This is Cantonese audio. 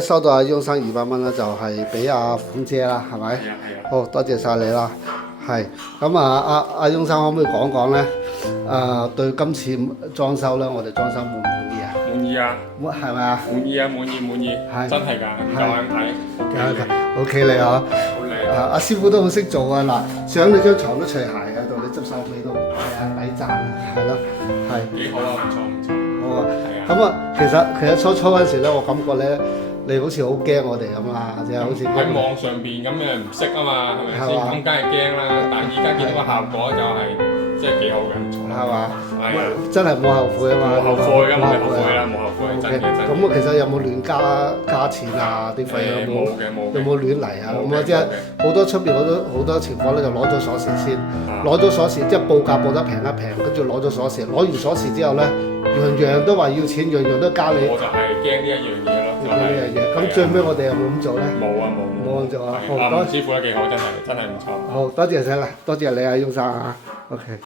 收到阿翁生200蚊啦，就係俾阿鳳姐啦，係咪？係啊。好多謝晒你啦。係咁啊，阿翁生可唔可以講講咧？對今次裝修咧，我哋裝修滿唔滿意啊？滿意啊！係咪啊？滿意啊！滿意，係真係㗎，夠眼睇。 OK 你啊！好靚啊！阿師傅都好識做啊！嗱，上你張床都除鞋喺度，你執手尾都係啊，抵讚啊，係咯，係。幾好啊！唔錯。好啊。係啊。咁啊，其實初嗰陣時咧，我感覺咧，你好似好驚我哋咁啊，即係好似喺網上邊咁誒唔識啊嘛，係咪先？咁梗係驚啦。但係而家見到個效果就係即係幾好嘅，唔錯。係嘛？係啊。真係冇後悔啊嘛！冇後悔㗎，冇後悔啦，冇後悔，真嘅真嘅。咁其實有冇亂加錢啊？啲費有冇？冇有冇亂嚟啊？咁啊，即係好多出邊好多情況咧，就攞咗鎖匙先，攞咗鎖匙，即係報價報得平一平，跟住攞咗鎖匙，攞完鎖匙之後咧，樣樣都話要錢，樣樣都加你。我就係驚呢一樣嘢咯，就係呢樣嘢。咁最尾我哋有冇咁做咧？冇啊冇。冇咁做啊！好，吳師傅都幾好，真係唔錯。好多謝晒啦，多謝你啊，翁生啊。OK。